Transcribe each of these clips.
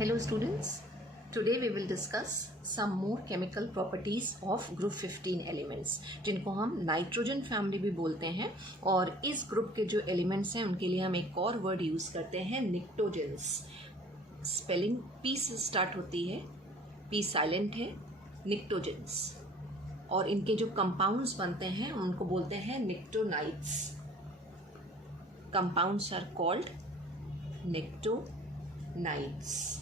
Hello students, today we will discuss some more chemical properties of group 15 elements जिनको हम nitrogen family भी बोलते हैं। और इस ग्रुप के जो एलिमेंट्स हैं उनके लिए हम एक और वर्ड यूज़ करते हैं निक्टोजेंस। स्पेलिंग पी से स्टार्ट होती है, पी साइलेंट है, निक्टोजेंस। और इनके जो कंपाउंड्स बनते हैं उनको बोलते हैं निक्टोनाइट्स। कंपाउंड्स आर कॉल्ड निक्टोनाइट्स।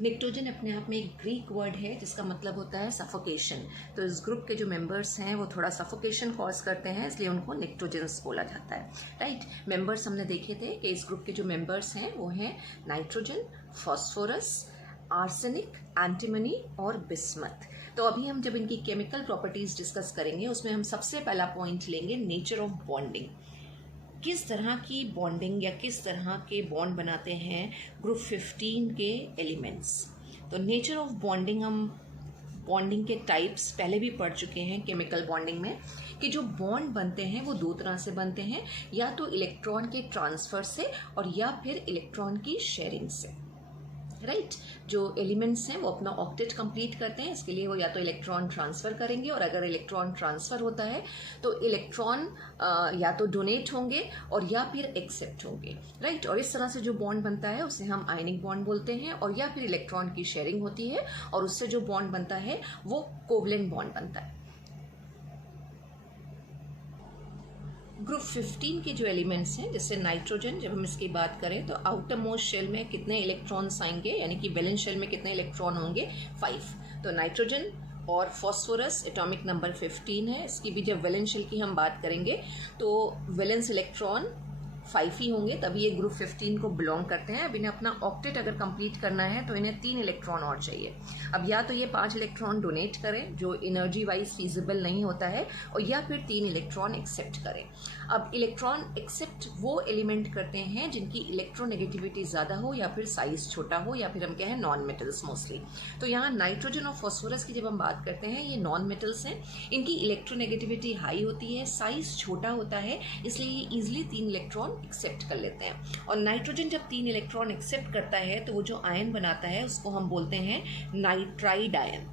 निक्टोजन अपने आप में एक ग्रीक वर्ड है जिसका मतलब होता है सफोकेशन। तो इस ग्रुप के जो मेंबर्स हैं वो थोड़ा सफोकेशन कॉज करते हैं, इसलिए उनको निक्टोजेंस बोला जाता है। राइट, मेंबर्स हमने देखे थे कि इस ग्रुप के जो मेंबर्स हैं वो हैं नाइट्रोजन, फॉस्फोरस, आर्सेनिक, एंटीमनी और बिस्मथ। तो अभी हम जब इनकी केमिकल प्रॉपर्टीज डिस्कस करेंगे उसमें हम सबसे पहला पॉइंट लेंगे नेचर ऑफ बॉन्डिंग। किस तरह की बॉन्डिंग या किस तरह के बॉन्ड बनाते हैं ग्रुप 15 के एलिमेंट्स। तो नेचर ऑफ बॉन्डिंग, हम बॉन्डिंग के टाइप्स पहले भी पढ़ चुके हैं केमिकल बॉन्डिंग में, कि जो बॉन्ड बनते हैं वो दो तरह से बनते हैं, या तो इलेक्ट्रॉन के ट्रांसफ़र से और या फिर इलेक्ट्रॉन की शेयरिंग से। राइट, जो एलिमेंट्स हैं वो अपना ऑक्टेट कंप्लीट करते हैं, इसके लिए वो या तो इलेक्ट्रॉन ट्रांसफ़र करेंगे, और अगर इलेक्ट्रॉन ट्रांसफ़र होता है तो इलेक्ट्रॉन या तो डोनेट होंगे और या फिर एक्सेप्ट होंगे। राइट, और इस तरह से जो बॉन्ड बनता है उसे हम आयनिक बॉन्ड बोलते हैं, और या फिर इलेक्ट्रॉन की शेयरिंग होती है और उससे जो बॉन्ड बनता है वो कोवलेंट बॉन्ड बनता है। ग्रुप 15 के जो एलिमेंट्स हैं जैसे नाइट्रोजन, जब हम इसकी बात करें तो आउटर मोस्ट शेल में कितने इलेक्ट्रॉन्स आएंगे, यानी कि वैलेंस शेल में कितने इलेक्ट्रॉन होंगे, 5। तो नाइट्रोजन और फॉस्फोरस एटॉमिक नंबर 15 है, इसकी भी जब वैलेंस शेल की हम बात करेंगे तो वैलेंस इलेक्ट्रॉन 5 ही होंगे, तभी ये ग्रुप 15 को बिलोंग करते हैं। अब इन्हें अपना ऑक्टेट अगर कंप्लीट करना है तो इन्हें 3 इलेक्ट्रॉन और चाहिए। अब या तो ये 5 इलेक्ट्रॉन डोनेट करें जो एनर्जी वाइज फीजिबल नहीं होता है, और या फिर 3 इलेक्ट्रॉन एक्सेप्ट करें। अब इलेक्ट्रॉन एक्सेप्ट वो एलिमेंट करते हैं जिनकी इलेक्ट्रोनेगेटिविटी ज़्यादा हो या फिर साइज छोटा हो, या फिर हम कहें नॉन मेटल्स मोस्टली। तो यहाँ नाइट्रोजन और फॉस्फोरस की जब हम बात करते हैं ये नॉन मेटल्स हैं, इनकी इलेक्ट्रोनेगेटिविटी हाई होती है, साइज छोटा होता है, इसलिए ये ईजिली 3 इलेक्ट्रॉन एक्सेप्ट कर लेते हैं। और नाइट्रोजन जब 3 इलेक्ट्रॉन एक्सेप्ट करता है तो वो जो आयन बनाता है उसको हम बोलते हैं नाइट्राइड आयन।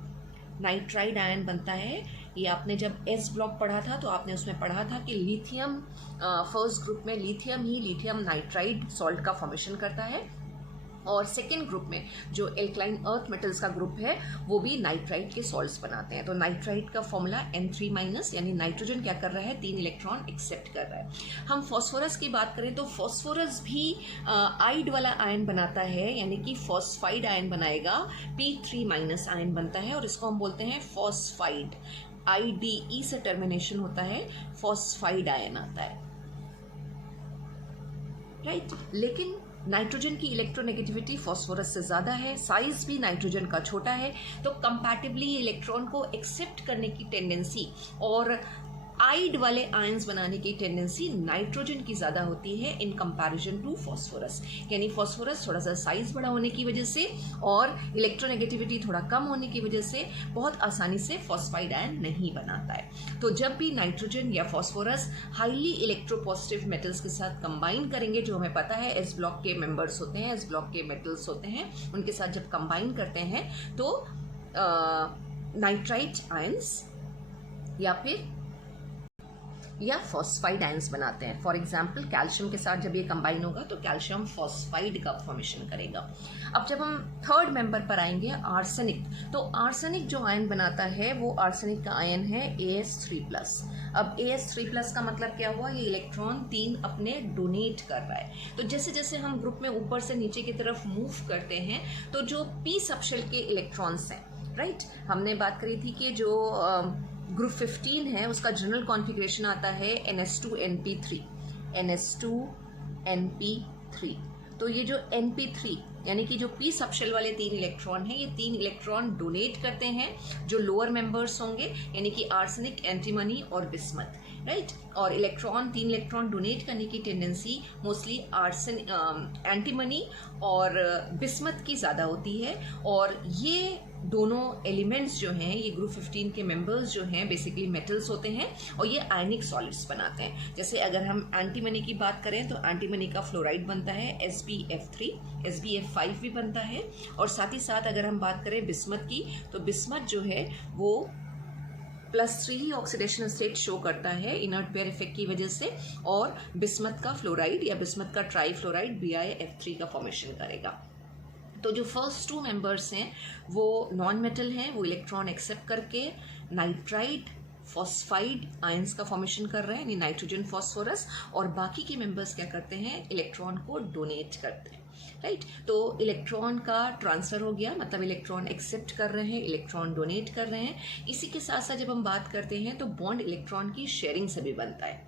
नाइट्राइड आयन बनता है, ये आपने जब एस ब्लॉक पढ़ा था तो आपने उसमें पढ़ा था कि लिथियम, फर्स्ट ग्रुप में लिथियम ही लिथियम नाइट्राइड सॉल्ट का फॉर्मेशन करता है, और सेकेंड ग्रुप में जो एल्कलाइन अर्थ मेटल्स का ग्रुप है वो भी नाइट्राइड के सॉल्ट्स बनाते हैं। तो नाइट्राइड का फॉर्मूला N3-, यानी नाइट्रोजन क्या कर रहा है, 3 इलेक्ट्रॉन एक्सेप्ट कर रहा है। हम फॉस्फोरस की बात करें तो फॉस्फोरस भी आइड वाला आयन बनाता है, यानी कि फॉस्फाइड आयन बनाएगा, P3- आयन बनता है, और इसको हम बोलते हैं फॉस्फाइड। IDE से टर्मिनेशन होता है, फॉस्फाइड आयन आता है। राइट, लेकिन नाइट्रोजन की इलेक्ट्रोनेगेटिविटी फॉस्फोरस से ज़्यादा है, साइज भी नाइट्रोजन का छोटा है, तो कंपैटिबली इलेक्ट्रॉन को एक्सेप्ट करने की टेंडेंसी और आइड वाले आयंस बनाने की टेंडेंसी नाइट्रोजन की ज़्यादा होती है इन कंपैरिजन टू फॉस्फोरस। यानी फॉस्फोरस थोड़ा सा साइज बड़ा होने की वजह से और इलेक्ट्रोनेगेटिविटी थोड़ा कम होने की वजह से बहुत आसानी से फॉस्फाइड आयन नहीं बनाता है। तो जब भी नाइट्रोजन या फॉस्फोरस हाईली इलेक्ट्रोपॉजिटिव मेटल्स के साथ कंबाइन करेंगे, जो हमें पता है एस ब्लॉक के मेंबर्स होते हैं, एस ब्लॉक के मेटल्स होते हैं, उनके साथ जब कंबाइन करते हैं तो नाइट्राइड आयंस या फॉस्फाइड आयंस बनाते हैं। फॉर एग्जाम्पल कैल्शियम के साथ जब ये कंबाइन होगा तो कैल्शियम फॉस्फाइड का फॉर्मेशन करेगा। अब जब हम थर्ड मेंबर पर आएंगे आर्सेनिक, तो आर्सेनिक जो आयन बनाता है वो आर्सेनिक का आयन है AS3+। अब AS3+ का मतलब क्या हुआ, ये इलेक्ट्रॉन 3 अपने डोनेट कर रहा है। तो जैसे जैसे हम ग्रुप में ऊपर से नीचे की तरफ मूव करते हैं तो जो p सबशेल के इलेक्ट्रॉन्स हैं, राइट, हमने बात करी थी कि जो ग्रुप 15 है उसका जनरल कॉन्फ़िगरेशन आता है NS2NP3। NS2NP3, तो ये जो NP3 यानी कि जो p सबशेल वाले 3 इलेक्ट्रॉन हैं, ये 3 इलेक्ट्रॉन डोनेट करते हैं जो लोअर मेंबर्स होंगे, यानी कि आर्सेनिक, एंटीमनी और बिस्मथ। राइट, और इलेक्ट्रॉन 3 इलेक्ट्रॉन डोनेट करने की टेंडेंसी मोस्टली एंटीमनी और बिस्मथ की ज़्यादा होती है, और ये दोनों एलिमेंट्स जो हैं, ये ग्रुप 15 के मेंबर्स जो हैं बेसिकली मेटल्स होते हैं और ये आयनिक सॉलिड्स बनाते हैं। जैसे अगर हम एंटीमनी की बात करें तो एंटीमनी का फ्लोराइड बनता है SbF3, SbF5 भी बनता है। और साथ ही साथ अगर हम बात करें बिस्मथ की, तो बिस्मथ जो है वो +3 ऑक्सीडेशन स्टेट शो करता है इनर्ट पेयर इफेक्ट की वजह से, और बिस्मथ का फ्लोराइड या बिस्मथ का ट्राईफ्लोराइड BiF3 का फॉर्मेशन करेगा। तो जो फर्स्ट 2 मेंबर्स हैं वो नॉन मेटल हैं, वो इलेक्ट्रॉन एक्सेप्ट करके नाइट्राइड फॉस्फाइड आयंस का फॉर्मेशन कर रहे हैं, यानी नाइट्रोजन फॉस्फोरस, और बाकी के मेंबर्स क्या करते हैं, इलेक्ट्रॉन को डोनेट करते हैं। राइट, तो इलेक्ट्रॉन का ट्रांसफर हो गया, मतलब इलेक्ट्रॉन एक्सेप्ट कर रहे हैं, इलेक्ट्रॉन डोनेट कर रहे हैं। इसी के साथ साथ जब हम बात करते हैं तो बॉन्ड इलेक्ट्रॉन की शेयरिंग से भी बनता है।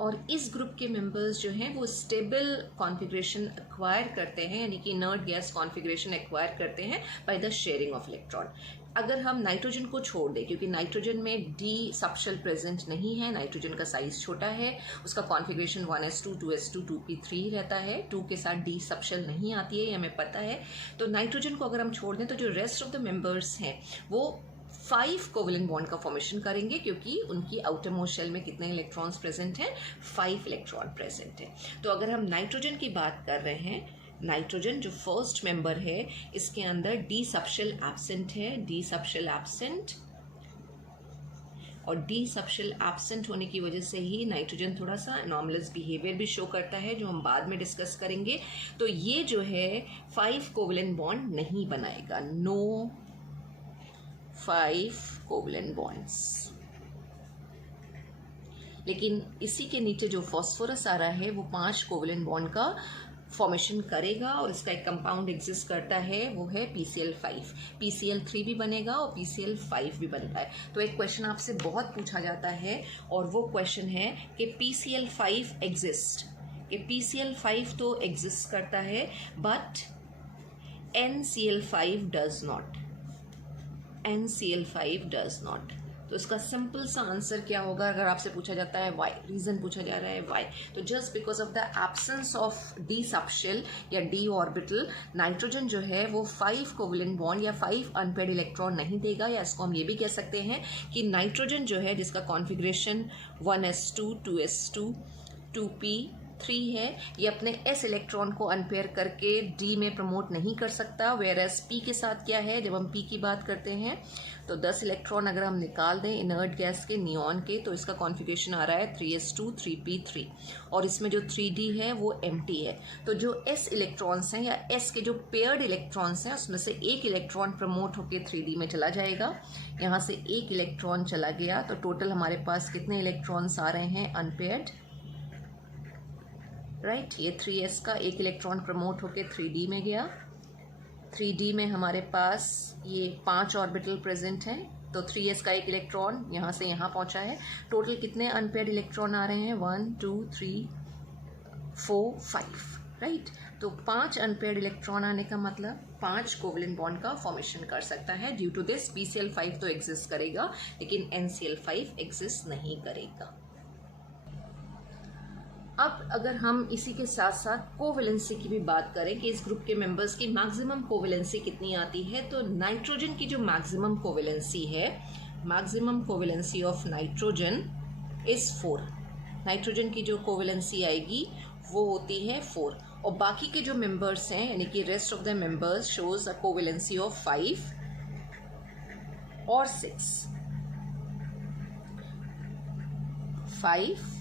और इस ग्रुप के मेंबर्स जो हैं वो स्टेबल कॉन्फ़िगरेशन एक्वायर करते हैं, यानी कि इनर्ट गैस कॉन्फ़िगरेशन एक्वायर करते हैं by the sharing of electron. अगर हम नाइट्रोजन को छोड़ दें, क्योंकि नाइट्रोजन में डी सबशेल प्रेजेंट नहीं है, नाइट्रोजन का साइज छोटा है, उसका कॉन्फ़िगरेशन 1s2 2s2 2p3 रहता है, 2 के साथ डी सबशेल नहीं आती है, ये हमें पता है। तो नाइट्रोजन को अगर हम छोड़ दें तो जो रेस्ट ऑफ द मेंबर्स हैं वो 5 कोवेलेंट बॉन्ड का फॉर्मेशन करेंगे, क्योंकि उनकी आउटर मोस्ट शेल में कितने इलेक्ट्रॉन्स प्रेजेंट हैं, 5 इलेक्ट्रॉन प्रेजेंट है। तो अगर हम नाइट्रोजन की बात कर रहे हैं, नाइट्रोजन जो फर्स्ट मेंबर है इसके अंदर डी सबशेल एब्सेंट है, डी सबशेल एब्सेंट, और डी सबशेल एब्सेंट होने की वजह से ही नाइट्रोजन थोड़ा सा एनॉमलस बिहेवियर भी शो करता है, जो हम बाद में डिस्कस करेंगे। तो ये जो है 5 कोवेलेंट बॉन्ड नहीं बनाएगा, नो 5 कोवेलेंट बॉन्ड्स। लेकिन इसी के नीचे जो फॉस्फोरस आ रहा है वो 5 कोवेलेंट बॉन्ड का फॉर्मेशन करेगा, और इसका एक कंपाउंड एग्जिस्ट करता है, वो है PCl5। PCl3 भी बनेगा और PCl5 भी बनता है। तो एक क्वेश्चन आपसे बहुत पूछा जाता है, और वो क्वेश्चन है कि PCl5 एग्जिस्ट, कि PCl5 तो एग्जिस्ट करता है but NCl5 does not, NCl5 does not. तो इसका सिंपल सा आंसर क्या होगा अगर आपसे पूछा जाता है वाई, रीजन पूछा जा रहा है वाई, तो just because of the absence of D subshell या डी ऑर्बिटल, नाइट्रोजन जो है वो 5 कोवेलेंट बॉन्ड या 5 अनपेयर्ड इलेक्ट्रॉन नहीं देगा, या इसको हम ये भी कह सकते हैं कि नाइट्रोजन जो है जिसका कॉन्फ़िगरेशन 1s2 2s2 2p3 है, ये अपने s इलेक्ट्रॉन को अनपेयर करके d में प्रमोट नहीं कर सकता। वेयरएज p के साथ क्या है, जब हम p की बात करते हैं तो 10 इलेक्ट्रॉन अगर हम निकाल दें इनर्ट गैस के नियॉन के, तो इसका कॉन्फ़िगरेशन आ रहा है 3s2 3p3, और इसमें जो 3d है वो एम्प्टी है। तो जो s इलेक्ट्रॉन्स हैं या s के जो पेयर्ड इलेक्ट्रॉन्स हैं उसमें से एक इलेक्ट्रॉन प्रमोट होकर 3d में चला जाएगा, यहाँ से एक इलेक्ट्रॉन चला गया, तो टोटल हमारे पास कितने इलेक्ट्रॉन्स आ रहे हैं अनपेयर्ड, राइट। ये 3s का एक इलेक्ट्रॉन प्रमोट होकर 3d में गया, 3d में हमारे पास ये 5 ऑर्बिटल प्रेजेंट हैं, तो 3s का एक इलेक्ट्रॉन यहाँ से यहाँ पहुँचा है। टोटल कितने अनपेयर्ड इलेक्ट्रॉन आ रहे हैं, 1 2 3 4 5, राइट। तो 5 अनपेयर्ड इलेक्ट्रॉन आने का मतलब 5 कोवेलेंट बॉन्ड का फॉर्मेशन कर सकता है। ड्यू टू दिस PCl5 तो एग्जिस्ट करेगा लेकिन NCl5 एग्जिस्ट नहीं करेगा। अब अगर हम इसी के साथ साथ कोवेलेंसी की भी बात करें कि इस ग्रुप के मेंबर्स की मैक्सिमम कोवेलेंसी कितनी आती है, तो नाइट्रोजन की जो मैक्सिमम कोवेलेंसी है, maximum covalency of nitrogen is 4। Nitrogen की जो कोवेलेंसी आएगी वो होती है 4, और बाकी के जो मेंबर्स हैं यानी कि rest of the members shows a covalency of 5 और 6, 5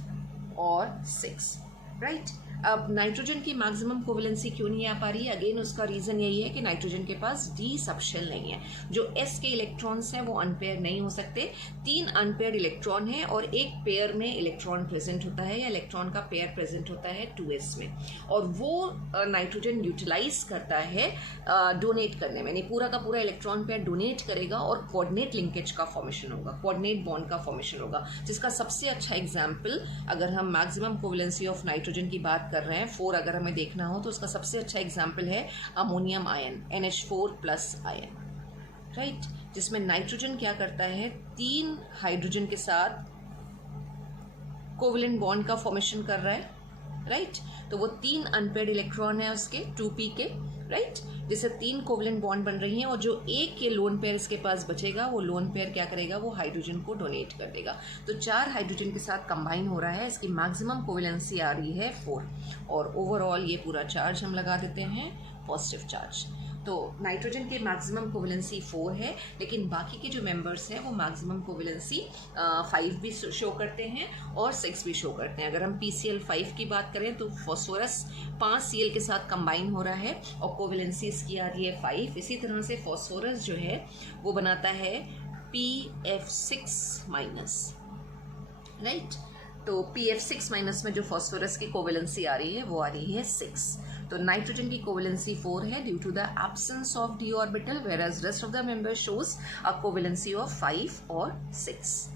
और 6, राइट। अब नाइट्रोजन की मैक्सिमम कोवेलेंसी क्यों नहीं आ पा रही है, अगेन उसका रीजन यही है कि नाइट्रोजन के पास डी सबशेल नहीं है, जो s के इलेक्ट्रॉन्स हैं वो अनपेयर नहीं हो सकते। 3 अनपेयर्ड इलेक्ट्रॉन है और एक पेयर में इलेक्ट्रॉन प्रेजेंट होता है या इलेक्ट्रॉन का पेयर प्रेजेंट होता है 2s में, और वो नाइट्रोजन यूटिलाइज करता है डोनेट करने में, यानी पूरा का पूरा इलेक्ट्रॉन पेयर डोनेट करेगा और कोऑर्डिनेट लिंकेज का फॉर्मेशन होगा, कोऑर्डिनेट बॉन्ड का फॉर्मेशन होगा, जिसका सबसे अच्छा एग्जाम्पल अगर हम मैक्सिमम कोवेलेंसी ऑफ नाइट्रोजन की बात कर रहे हैं 4 अगर हमें देखना हो तो उसका सबसे अच्छा एग्जाम्पल है ammonium ion, NH4+ ion, right, जिसमें नाइट्रोजन क्या करता है 3 हाइड्रोजन के साथ कोवेलेंट बॉन्ड का फॉर्मेशन कर रहा है, राइट। तो वो 3 अनपेयर्ड इलेक्ट्रॉन है उसके 2p के, राइट, जिससे 3 कोवलेंट बॉन्ड बन रही हैं, और जो एक ये लोन पेयर इसके पास बचेगा वो लोन पेयर क्या करेगा, वो हाइड्रोजन को डोनेट कर देगा। तो 4 हाइड्रोजन के साथ कंबाइन हो रहा है, इसकी मैक्सिमम कोवेलेंसी आ रही है 4, और ओवरऑल ये पूरा चार्ज हम लगा देते हैं पॉजिटिव चार्ज। तो नाइट्रोजन के मैक्सिमम कोवेलेंसी 4 है, लेकिन बाकी के जो मेंबर्स हैं वो मैक्सिमम कोवेलेंसी 5 भी शो करते हैं और 6 भी शो करते हैं। अगर हम PCl5 की बात करें तो फॉस्फोरस 5 Cl के साथ कंबाइन हो रहा है और कोवेलेंसी इसकी आ रही है 5। इसी तरह से फॉस्फोरस जो है वो बनाता है PF6-, राइट। तो PF6- में जो फॉस्फोरस की कोवेलेंसी आ रही है वो आ रही है 6। तो नाइट्रोजन की कोवेलेंसी 4 है due to the absence of d orbital, whereas rest of the members shows a covalency of 5 और 6।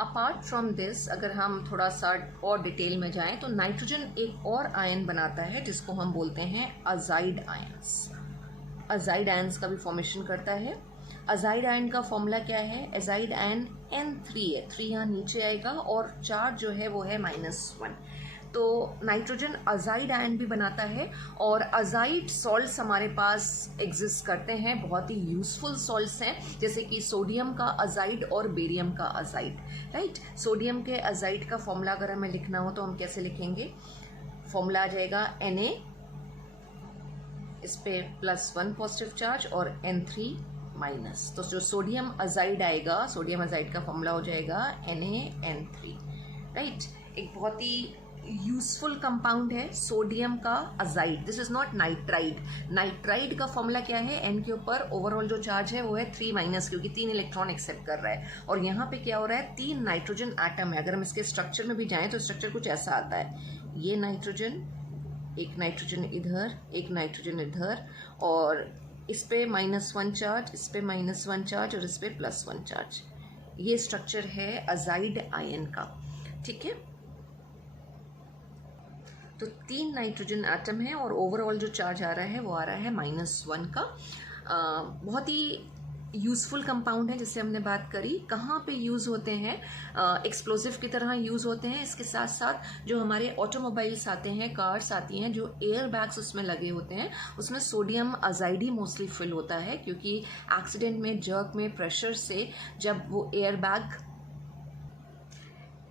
अपार्ट फ्रॉम दिस, अगर हम थोड़ा सा और डिटेल में जाएं तो नाइट्रोजन एक और आयन बनाता है जिसको हम बोलते हैं अजाइड आयंस। अजाइड आयंस का भी फॉर्मेशन करता है। अजाइड आयन का फॉर्मूला क्या है, अजाइड आयन N3 है, 3 यहाँ नीचे आएगा और चार्ज जो है वो है -1। तो नाइट्रोजन अजाइड आयन भी बनाता है, और अजाइड सॉल्ट्स हमारे पास एग्जिस्ट करते हैं, बहुत ही यूजफुल सॉल्ट्स हैं, जैसे कि सोडियम का अजाइड और बेरियम का अजाइड, राइट। सोडियम के अजाइड का फॉर्मूला अगर हमें लिखना हो तो हम कैसे लिखेंगे, फॉर्मूला आ जाएगा Na, इस पे +1 पॉजिटिव चार्ज और N3-। तो जो सोडियम अजाइड आएगा, सोडियम अजाइड का फॉर्मूला हो जाएगा NaN3, राइट। एक बहुत ही यूजफुल कंपाउंड है सोडियम का azide. This is not nitride. Nitride का फॉर्मूला क्या है, N के ऊपर ओवरऑल जो चार्ज है वो है 3-, क्योंकि 3 इलेक्ट्रॉन एक्सेप्ट कर रहा है, और यहाँ पे क्या हो रहा है, 3 नाइट्रोजन एटम है। अगर हम इसके स्ट्रक्चर में भी जाएं तो स्ट्रक्चर कुछ ऐसा आता है, ये नाइट्रोजन, एक नाइट्रोजन इधर, एक नाइट्रोजन इधर, और इस पे -1 चार्ज, इस पे -1 चार्ज और इस पे +1 चार्ज। ये स्ट्रक्चर है अजाइड आयन का, ठीक है। तो 3 नाइट्रोजन एटम है और ओवरऑल जो चार्ज आ रहा है वो आ रहा है -1 का। बहुत ही यूजफुल कंपाउंड है जिससे हमने बात करी। कहाँ पे यूज़ होते हैं, एक्सप्लोजिव की तरह यूज़ होते हैं। इसके साथ साथ जो हमारे ऑटोमोबाइल्स आते हैं, कार्स आती हैं, जो एयर बैग्स उसमें लगे होते हैं, उसमें सोडियम अजाइड ही मोस्टली फिल होता है, क्योंकि एक्सीडेंट में, जर्क में, प्रेशर से जब वो एयर बैग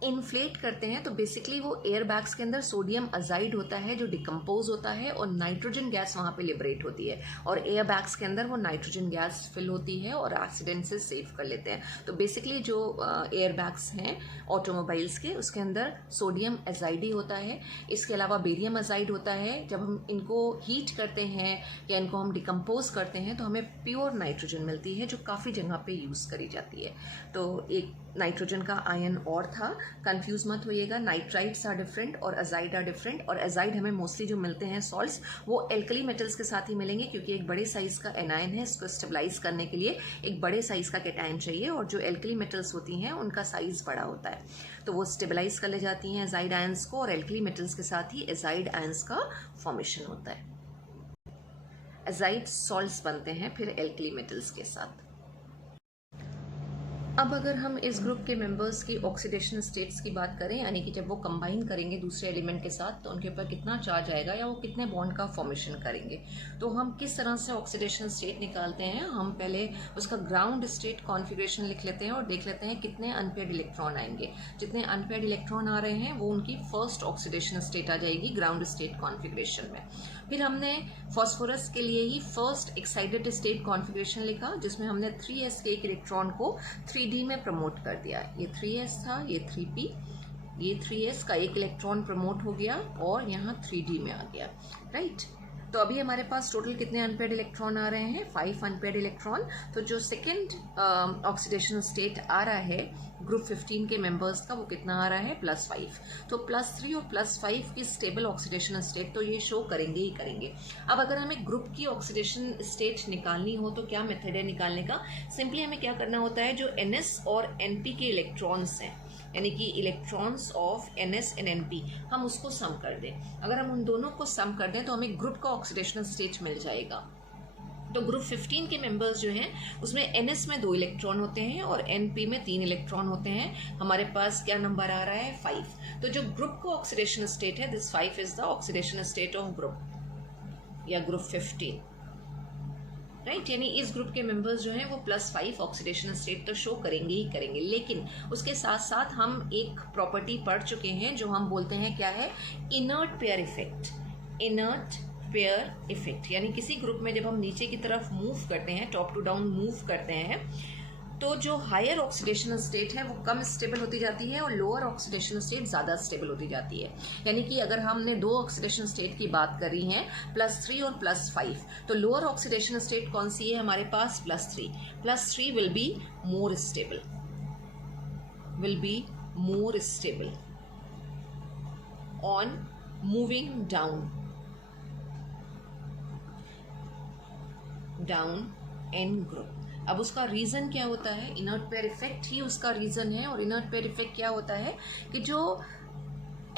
इन्फ्लेट करते हैं तो बेसिकली वो एयर बैग्स के अंदर सोडियम अजाइड होता है जो डिकम्पोज होता है, और नाइट्रोजन गैस वहाँ पे लिबरेट होती है, और एयर बैग्स के अंदर वो नाइट्रोजन गैस फिल होती है और एक्सीडेंट से सेव कर लेते हैं। तो बेसिकली जो एयर बैग्स हैं ऑटोमोबाइल्स के, उसके अंदर सोडियम अजाइड ही होता है। इसके अलावा बेरियम अजाइड होता है। जब हम इनको हीट करते हैं या इनको हम डिकम्पोज करते हैं तो हमें प्योर नाइट्रोजन मिलती है, जो काफ़ी जगह पे यूज़ करी जाती है। तो एक नाइट्रोजन का आयन और था, कंफ्यूज मत होइएगा, नाइट्राइड्स आर डिफरेंट और अजाइड आर डिफरेंट। और अजाइड हमें मोस्टली जो मिलते हैं सॉल्ट्स, वो एल्कली मेटल्स के साथ ही मिलेंगे, क्योंकि एक बड़े साइज का एनायन है, इसको स्टेबलाइज करने के लिए एक बड़े साइज का कैटायन चाहिए, और जो एल्कली मेटल्स होती हैं उनका साइज बड़ा होता है, तो वो स्टेबलाइज कर ले जाती हैं अजाइड आयंस को, और एल्कली मेटल्स के साथ ही अजाइड आयंस का फॉर्मेशन होता है। अजाइड सॉल्ट्स बनते हैं फिर एल्कली मेटल्स के साथ। अब अगर हम इस ग्रुप के मेंबर्स की ऑक्सीडेशन स्टेट्स की बात करें, यानी कि जब वो कंबाइन करेंगे दूसरे एलिमेंट के साथ तो उनके ऊपर कितना चार्ज आएगा या वो कितने बॉन्ड का फॉर्मेशन करेंगे, तो हम किस तरह से ऑक्सीडेशन स्टेट निकालते हैं। हम पहले उसका ग्राउंड स्टेट कॉन्फ़िगरेशन लिख लेते हैं और देख लेते हैं कितने अनपेयर्ड इलेक्ट्रॉन आएंगे। जितने अनपेयर्ड इलेक्ट्रॉन आ रहे हैं वो उनकी फर्स्ट ऑक्सीडेशन स्टेट आ जाएगी ग्राउंड स्टेट कॉन्फ़िगरेशन में। फिर हमने फॉस्फोरस के लिए ही फर्स्ट एक्साइटेड स्टेट कॉन्फ़िगरेशन लिखा, जिसमें हमने 3s के एक इलेक्ट्रॉन को 3d में प्रमोट कर दिया। ये 3s था, ये 3p, ये 3s का एक इलेक्ट्रॉन प्रमोट हो गया और यहाँ 3d में आ गया, राइट। तो अभी हमारे पास टोटल कितने अनपेयर्ड इलेक्ट्रॉन आ रहे हैं, 5 अनपेयर्ड इलेक्ट्रॉन। तो जो सेकेंड ऑक्सीडेशन स्टेट आ रहा है ग्रुप 15 के मेंबर्स का, वो कितना आ रहा है, +5। तो +3 और +5 की स्टेबल ऑक्सीडेशन स्टेट तो ये शो करेंगे ही करेंगे। अब अगर हमें ग्रुप की ऑक्सीडेशन स्टेट निकालनी हो तो क्या मेथड है निकालने का। सिंपली हमें क्या करना होता है, जो NS और NP के इलेक्ट्रॉन्स हैं, यानी कि electrons of NS and NP, हम उसको सम कर दें। अगर हम उन दोनों को सम कर दें तो हमें ग्रुप का ऑक्सीडेशनल स्टेट मिल जाएगा। तो ग्रुप 15 के मेंबर्स जो हैं उसमें NS में 2 इलेक्ट्रॉन होते हैं और NP में 3 इलेक्ट्रॉन होते हैं। हमारे पास क्या नंबर आ रहा है 5। तो जो ग्रुप का ऑक्सीडेशन स्टेट है this 5 is the oxidation state of group या ग्रुप 15, राइट। यानी इस ग्रुप के मेंबर्स जो हैं वो +5 ऑक्सीडेशन स्टेट तो शो करेंगे ही करेंगे, लेकिन उसके साथ साथ हम एक प्रॉपर्टी पढ़ चुके हैं जो हम बोलते हैं क्या है, inert pair effect. Inert pair effect यानी किसी ग्रुप में जब हम नीचे की तरफ मूव करते हैं, टॉप टू डाउन मूव करते हैं, तो जो हायर ऑक्सीडेशन स्टेट है वो कम स्टेबल होती जाती है और लोअर ऑक्सीडेशन स्टेट ज़्यादा स्टेबल होती जाती है। यानी कि अगर हमने 2 ऑक्सीडेशन स्टेट की बात करी है +3 और +5, तो लोअर ऑक्सीडेशन स्टेट कौन सी है हमारे पास +3। +3 will be more stable, will be more stable on moving down in group. अब उसका रीज़न क्या होता है, इनर्ट पेयर इफेक्ट ही उसका रीज़न है। और इनर्ट पेयर इफेक्ट क्या होता है कि जो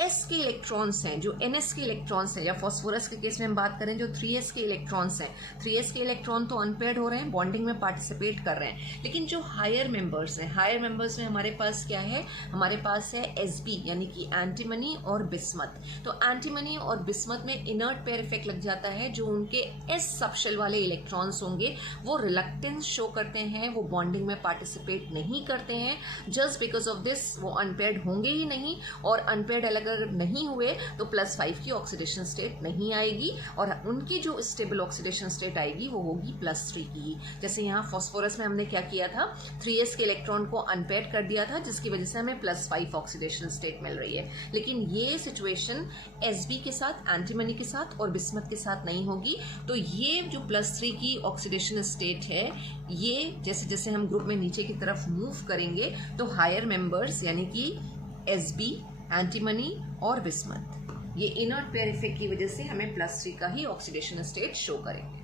S के इलेक्ट्रॉन्स हैं, जो NS के इलेक्ट्रॉन्स हैं, या फॉस्फोरस के केस में हम बात करें जो 3S के इलेक्ट्रॉन्स हैं, 3S के इलेक्ट्रॉन तो अनपेयर्ड हो रहे हैं, बॉन्डिंग में पार्टिसिपेट कर रहे हैं, लेकिन जो हायर मेंबर्स हैं, हायर मेंबर्स में हमारे पास क्या है, हमारे पास है Sb यानी कि एंटीमनी और बिस्मथ। तो एंटीमनी और बिस्मथ में इनर्ट पेयर इफेक्ट लग जाता है। जो उनके S सबशेल वाले इलेक्ट्रॉन्स होंगे वो रिलक्टेंस शो करते हैं, वो बॉन्डिंग में पार्टिसिपेट नहीं करते हैं। जस्ट बिकॉज ऑफ दिस वो अनपेयर्ड होंगे ही नहीं, और अनपेयर्ड अगर नहीं हुए तो +5 की ऑक्सीडेशन स्टेट नहीं आएगी, और उनकी जो स्टेबल ऑक्सीडेशन स्टेट आएगी वो होगी +3 की। जैसे यहाँ फॉस्फोरस में हमने क्या किया था, 3S के इलेक्ट्रॉन को अनपेयर्ड कर दिया था, जिसकी वजह से हमें +5 ऑक्सीडेशन स्टेट मिल रही है। लेकिन ये सिचुएशन Sb के साथ, एंटीमनी के साथ और बिस्मथ के साथ नहीं होगी। तो ये जो +3 की ऑक्सीडेशन स्टेट है, ये जैसे जैसे हम ग्रुप में नीचे की तरफ मूव करेंगे तो हायर मेंबर्स यानी कि Sb, एंटीमनी और बिस्मथ, ये इनर्ट पेयर इफेक्ट की वजह से हमें +3 का ही ऑक्सीडेशन स्टेट शो करेंगे।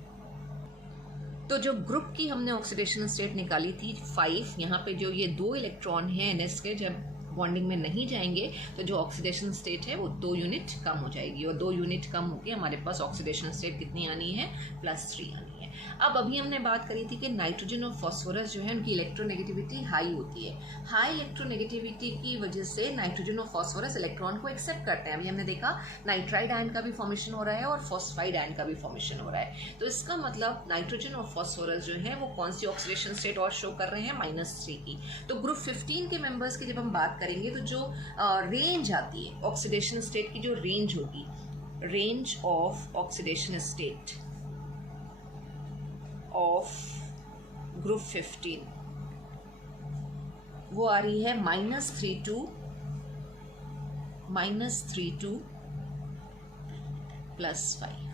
तो जो ग्रुप की हमने ऑक्सीडेशन स्टेट निकाली थी 5, यहाँ पे जो ये 2 इलेक्ट्रॉन हैं NS के, जब बॉन्डिंग में नहीं जाएंगे तो जो ऑक्सीडेशन स्टेट है वो 2 यूनिट कम हो जाएगी, और 2 यूनिट कम होकर हमारे पास ऑक्सीडेशन स्टेट कितनी आनी है, +3 आनी है। अब अभी हमने बात करी थी कि नाइट्रोजन और फॉस्फोरस जो है उनकी इलेक्ट्रोनेगेटिविटी हाई होती है। हाई इलेक्ट्रोनेगेटिविटी की वजह से नाइट्रोजन और फॉस्फोरस इलेक्ट्रॉन को एक्सेप्ट करते हैं। अभी हमने देखा नाइट्राइड आयन का भी फॉर्मेशन हो रहा है और फॉस्फाइड आयन का भी फॉर्मेशन हो रहा है। तो इसका मतलब नाइट्रोजन और फॉस्फोरस जो है वो कौन सी ऑक्सीडेशन स्टेट और शो कर रहे हैं, -3 की। तो ग्रुप 15 के मेंबर्स की जब हम बात करेंगे तो जो रेंज आती है ऑक्सीडेशन स्टेट की, जो रेंज होगी, range of oxidation state of group 15 वो आ रही है -3 to +5,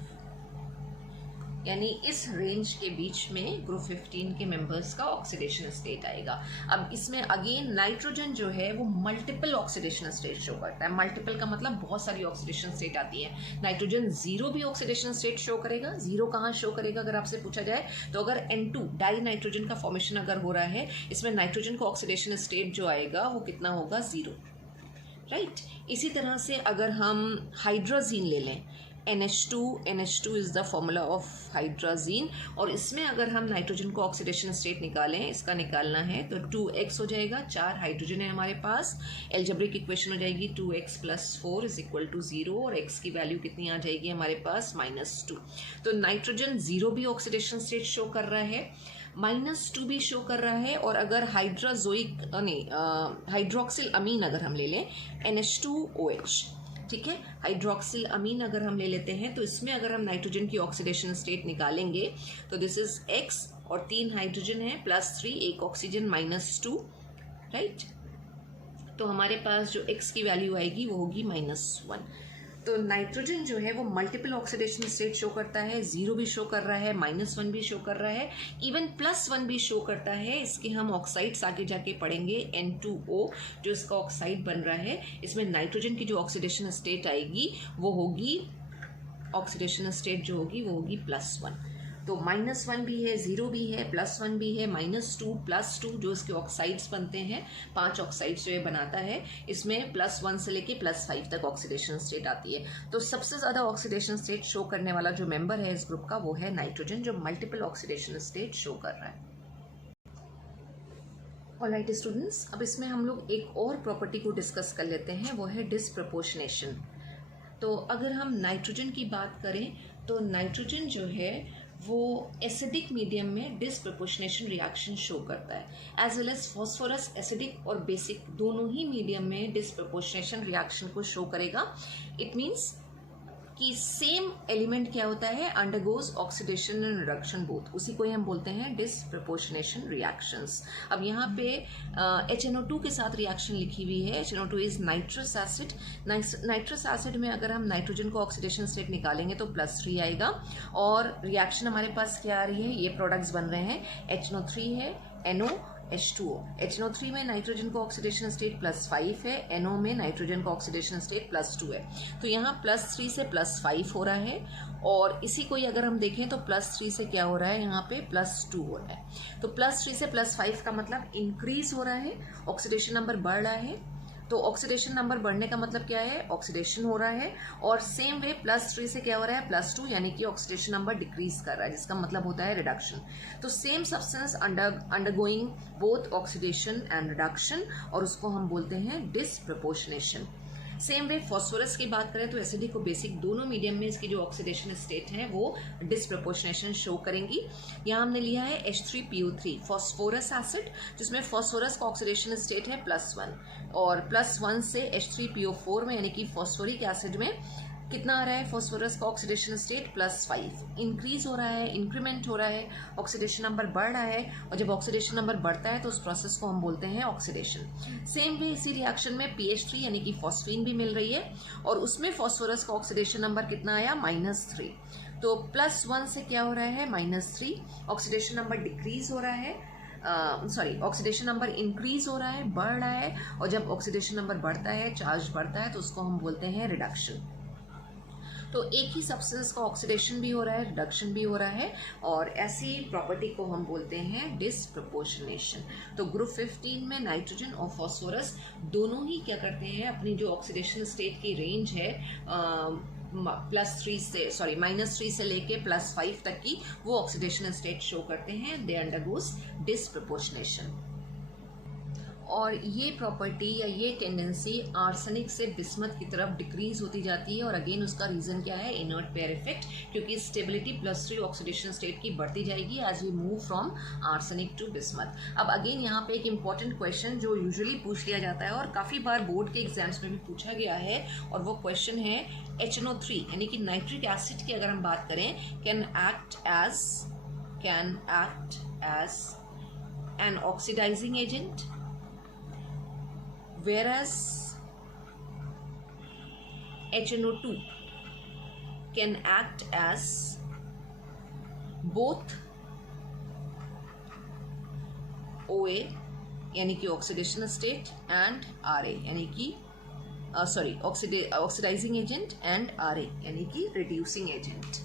यानी इस रेंज के बीच में ग्रुप 15 के मेंबर्स का ऑक्सीडेशन स्टेट आएगा। अब इसमें अगेन नाइट्रोजन जो है वो मल्टीपल ऑक्सीडेशन स्टेट शो करता है। मल्टीपल का मतलब बहुत सारी ऑक्सीडेशन स्टेट आती है। नाइट्रोजन 0 भी ऑक्सीडेशन स्टेट शो करेगा। 0 कहाँ शो करेगा अगर आपसे पूछा जाए तो, अगर N2 डाई नाइट्रोजन का फॉर्मेशन अगर हो रहा है, इसमें नाइट्रोजन का ऑक्सीडेशन स्टेट जो आएगा वो कितना होगा, 0, राइट। इसी तरह से अगर हम हाइड्रोजीन ले लें, NH2 is the formula of hydrazine, और इसमें अगर हम नाइट्रोजन को ऑक्सीडेशन स्टेट निकालें, इसका निकालना है तो 2x हो जाएगा, 4 हाइड्रोजन है हमारे पास। एल्जेब्रिक इक्वेशन हो जाएगी 2x + 4 = 0, और x की वैल्यू कितनी आ जाएगी हमारे पास, -2। तो नाइट्रोजन 0 भी ऑक्सीडेशन स्टेट शो कर रहा है, -2 भी शो कर रहा है। और अगर हाइड्रोक्सिल अमीन अगर हम ले लें, NH2OH, ठीक है, हाइड्रोक्सिल अमीन अगर हम ले लेते हैं तो इसमें अगर हम नाइट्रोजन की ऑक्सीडेशन स्टेट निकालेंगे तो दिस इज X, और 3 हाइड्रोजन है +3, 1 ऑक्सीजन -2, राइट। तो हमारे पास जो X की वैल्यू आएगी वो होगी -1। तो नाइट्रोजन जो है वो मल्टीपल ऑक्सीडेशन स्टेट शो करता है, 0 भी शो कर रहा है, -1 भी शो कर रहा है, इवन +1 भी शो करता है। इसके हम ऑक्साइड्स आगे जाके पढ़ेंगे, N2O जो इसका ऑक्साइड बन रहा है, इसमें नाइट्रोजन की जो ऑक्सीडेशन स्टेट आएगी वो होगी, ऑक्सीडेशन स्टेट जो होगी वो होगी +1। तो -1 भी है, 0 भी है, +1 भी है, -2, +2 जो इसके ऑक्साइड्स बनते हैं, 5 ऑक्साइड्स जो ये बनाता है, इसमें +1 से लेके +5 तक ऑक्सीडेशन स्टेट आती है। तो सबसे ज़्यादा ऑक्सीडेशन स्टेट शो करने वाला जो मेंबर है इस ग्रुप का वो है नाइट्रोजन, जो मल्टीपल ऑक्सीडेशन स्टेट शो कर रहा है। ऑलराइट स्टूडेंट्स, अब इसमें हम लोग एक और प्रॉपर्टी को डिस्कस कर लेते हैं, वो है डिसप्रपोर्शनेशन। तो अगर हम नाइट्रोजन की बात करें तो नाइट्रोजन जो है वो एसिडिक मीडियम में डिसप्रपोर्शनेशन रिएक्शन शो करता है, as well as phosphorus acidic और बेसिक दोनों ही मीडियम में डिसप्रपोर्शनेशन रिएक्शन को शो करेगा। इट मीन्स कि सेम एलिमेंट क्या होता है, undergoes oxidation and reduction both, उसी को ही हम बोलते हैं डिसप्रपोर्शनेशन रिएक्शंस। अब यहाँ पे HNO2 के साथ रिएक्शन लिखी हुई है। HNO2 is nitrous acid. Nitrous acid में अगर हम नाइट्रोजन को ऑक्सीडेशन स्टेट निकालेंगे तो +3 आएगा, और रिएक्शन हमारे पास क्या आ रही है, ये प्रोडक्ट्स बन रहे हैं, HNO3 है, NO H2O। HNO3 में नाइट्रोजन को ऑक्सीडेशन स्टेट +5 है, NO में नाइट्रोजन का ऑक्सीडेशन स्टेट +2 है। तो यहाँ +3 से +5 हो रहा है, और इसी को ही अगर हम देखें तो +3 से क्या हो रहा है, यहाँ पे +2 हो रहा है। तो +3 से +5 का मतलब इंक्रीज हो रहा है, ऑक्सीडेशन नंबर बढ़ रहा है। तो ऑक्सीडेशन नंबर बढ़ने का मतलब क्या है, ऑक्सीडेशन हो रहा है, और सेम वे +3 से क्या हो रहा है, +2, यानी कि ऑक्सीडेशन नंबर डिक्रीज कर रहा है, जिसका मतलब होता है रिडक्शन। तो same substance undergoing both oxidation and reduction, और उसको हम बोलते हैं डिसप्रपोर्शनेशन। सेम वे फॉस्फोरस की बात करें तो एसिडिक और बेसिक दोनों मीडियम में इसकी जो ऑक्सीडेशन स्टेट है वो डिसप्रपोर्शनेशन शो करेंगी। यहाँ हमने लिया है H3PO3 फॉस्फोरस एसिड, जिसमें फॉस्फोरस का ऑक्सीडेशन स्टेट है +1, और +1 से H3PO4 में यानी कि फॉस्फोरिक एसिड में कितना आ रहा है, फॉस्फोरस का ऑक्सीडेशन स्टेट +5, इंक्रीज हो रहा है, इंक्रीमेंट हो रहा है, ऑक्सीडेशन नंबर बढ़ रहा है, और जब ऑक्सीडेशन नंबर बढ़ता है तो उस प्रोसेस को हम बोलते हैं ऑक्सीडेशन। सेम वे इसी रिएक्शन में PH3 यानी कि फॉस्फीन भी मिल रही है, और उसमें फॉस्फोरस का ऑक्सीडेशन नंबर कितना आया, -3। तो +1 से क्या हो रहा है, -3, ऑक्सीडेशन नंबर डिक्रीज हो रहा है, ऑक्सीडेशन नंबर इंक्रीज हो रहा है, बढ़ रहा है, और जब ऑक्सीडेशन नंबर बढ़ता है, चार्ज बढ़ता है, तो उसको हम बोलते हैं रिडक्शन। तो एक ही सब्सटेंस का ऑक्सीडेशन भी हो रहा है, रिडक्शन भी हो रहा है, और ऐसी प्रॉपर्टी को हम बोलते हैं डिसप्रपोर्शनेशन। तो ग्रुप 15 में नाइट्रोजन और फॉस्फोरस दोनों ही क्या करते हैं, अपनी जो ऑक्सीडेशन स्टेट की रेंज है -3 से लेके +5 तक की, वो ऑक्सीडेशन स्टेट शो करते हैं, दे अंडरगोज डिसप्रपोर्शनेशन। और ये प्रॉपर्टी या ये टेंडेंसी आर्सेनिक से बिस्मथ की तरफ डिक्रीज होती जाती है, और अगेन उसका रीजन क्या है, इनर्ट पेयर इफेक्ट, क्योंकि स्टेबिलिटी +3 ऑक्सीडेशन स्टेट की बढ़ती जाएगी as we move from arsenic to bismuth. अब अगेन यहाँ पे एक इंपॉर्टेंट क्वेश्चन जो यूजुअली पूछ लिया जाता है और काफ़ी बार बोर्ड के एग्जाम्स में भी पूछा गया है, और वो क्वेश्चन है HNO3 यानी कि नाइट्रिक एसिड की अगर हम बात करें, can act as an oxidizing agent, whereas HNO2 can act as both OA यानी कि ऑक्सीडेशन स्टेट एंड RA यानी कि ऑक्सीडाइजिंग एजेंट एंड RA यानी कि रिड्यूसिंग एजेंट।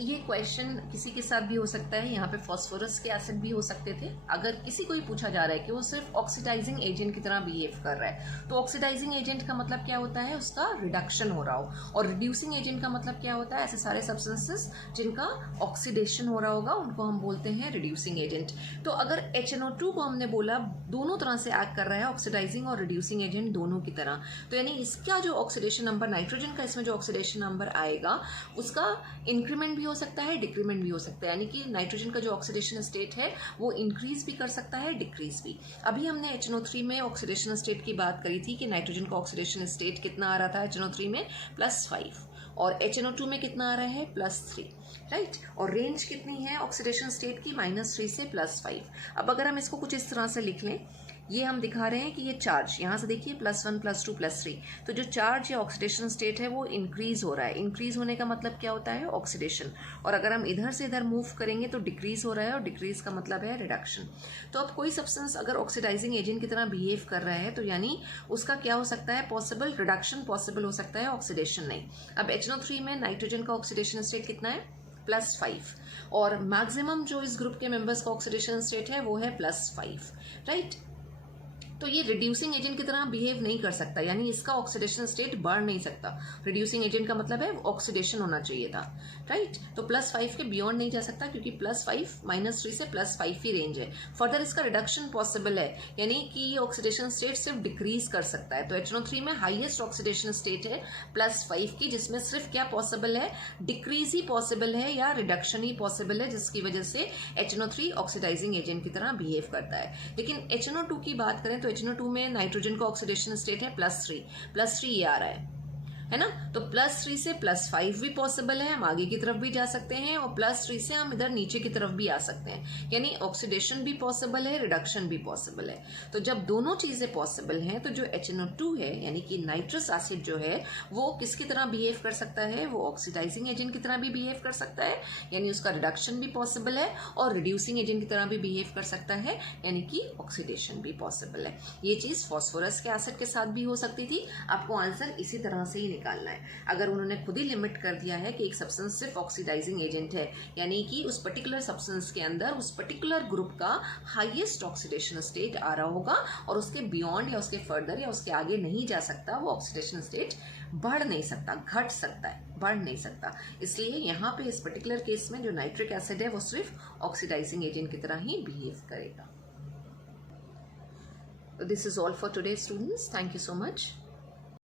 ये क्वेश्चन किसी के साथ भी हो सकता है, यहाँ पे फॉस्फोरस के एसिड भी हो सकते थे। अगर किसी को ही पूछा जा रहा है कि वो सिर्फ ऑक्सीडाइजिंग एजेंट की तरह बिहेव कर रहा है, तो ऑक्सीडाइजिंग एजेंट का मतलब क्या होता है, उसका रिडक्शन हो रहा हो, और रिड्यूसिंग एजेंट का मतलब क्या होता है, ऐसे सारे सब्सटेंसेस जिनका ऑक्सीडेशन हो रहा होगा उनको हम बोलते हैं रिड्यूसिंग एजेंट। तो अगर HNO2 को हमने बोला दोनों तरह से एक्ट कर रहा है, ऑक्सीडाइजिंग और रिड्यूसिंग एजेंट दोनों की तरह, तो यानी इसका जो ऑक्सीडेशन नंबर, नाइट्रोजन का इसमें जो ऑक्सीडेशन नंबर आएगा उसका इंक्रीमेंट हो सकता है, डिक्रीमेंट भी हो सकता है, यानी कि नाइट्रोजन का जो ऑक्सीडेशन स्टेट है वो इंक्रीज भी कर सकता है, डिक्रीज भी। अभी हमने HNO3 में ऑक्सीडेशन स्टेट की बात करी थी कि नाइट्रोजन का ऑक्सीडेशन स्टेट कितना आ रहा था HNO3 में, +5, और HNO2 में कितना आ रहा है, +3, राइट। और रेंज कितनी है ऑक्सीडेशन स्टेट की, -3 से +5। अब अगर हम इसको कुछ इस तरह से लिख लें, ये हम दिखा रहे हैं कि ये चार्ज यहाँ से देखिए +1 +2 +3, तो जो चार्ज या ऑक्सीडेशन स्टेट है वो इंक्रीज हो रहा है। इंक्रीज होने का मतलब क्या होता है, ऑक्सीडेशन, और अगर हम इधर से इधर मूव करेंगे तो डिक्रीज हो रहा है, और डिक्रीज का मतलब है रिडक्शन। तो अब कोई सब्सटेंस अगर ऑक्सीडाइजिंग एजेंट की तरह बिहेव कर रहा है तो यानी उसका क्या हो सकता है, पॉसिबल रिडक्शन पॉसिबल हो सकता है, ऑक्सीडेशन नहीं। अब HNO3 में नाइट्रोजन का ऑक्सीडेशन स्टेट कितना है, +5, और मैक्सिमम जो इस ग्रुप के मेंबर्स का ऑक्सीडेशन स्टेट है वो है +5, राइट। तो ये रिड्यूसिंग एजेंट की तरह बिहेव नहीं कर सकता, यानी इसका ऑक्सीडेशन स्टेट बढ़ नहीं सकता। रिड्यूसिंग एजेंट का मतलब है ऑक्सीडेशन होना चाहिए था, राइट। तो +5 के बियॉन्ड नहीं जा सकता, क्योंकि +5 -3 से +5 ही रेंज है। फर्दर इसका रिडक्शन पॉसिबल है, यानी कि ये ऑक्सीडेशन स्टेट सिर्फ डिक्रीज कर सकता है। तो HNO3 में हाईएस्ट ऑक्सीडेशन स्टेट है +5 की, जिसमें सिर्फ क्या पॉसिबल है, डिक्रीज ही पॉसिबल है या रिडक्शन ही पॉसिबल है, जिसकी वजह से HNO3 ऑक्सीडाइजिंग एजेंट की तरह बिहेव करता है। लेकिन HNO2 की बात करें तो HNO2 में नाइट्रोजन का ऑक्सीडेशन स्टेट है +3 ये आ रहा है ना। तो +3 से +5 भी पॉसिबल है, हम आगे की तरफ भी जा सकते हैं, और +3 से हम इधर नीचे की तरफ भी आ सकते हैं, यानी ऑक्सीडेशन भी पॉसिबल है, रिडक्शन भी पॉसिबल है। तो जब दोनों चीजें पॉसिबल हैं तो जो HNO2 है, यानी कि नाइट्रस एसिड जो है, वो किसकी तरह बिहेव कर सकता है, वो ऑक्सीडाइजिंग एजेंट की तरह भी बिहेव कर सकता है, यानी उसका रिडक्शन भी पॉसिबल है, और रिड्यूसिंग एजेंट की तरह भी बिहेव कर सकता है, यानी कि ऑक्सीडेशन भी पॉसिबल है। ये चीज फॉस्फोरस के एसिड के साथ भी हो सकती थी। आपको आंसर इसी तरह से ही निकालना है। अगर उन्होंने खुद ही लिमिट कर दिया है कि एक सब्सटेंस सिर्फ ऑक्सीडाइजिंग एजेंट है, यानी कि उस पर्टिकुलर सब्सटेंस के अंदर उस पर्टिकुलर ग्रुप का हाईएस्ट ऑक्सीडेशन स्टेट आ रहा होगा, और उसके बियॉन्ड या उसके फर्दर या उसके आगे नहीं जा सकता, वो ऑक्सीडेशन स्टेट बढ़ नहीं सकता, घट सकता है, बढ़ नहीं सकता। इसलिए यहाँ पे इस पर्टिकुलर केस में जो नाइट्रिक एसिड है वो सिर्फ ऑक्सीडाइजिंग एजेंट की तरह ही बिहेव करेगा। This is all for today students, thank you so much.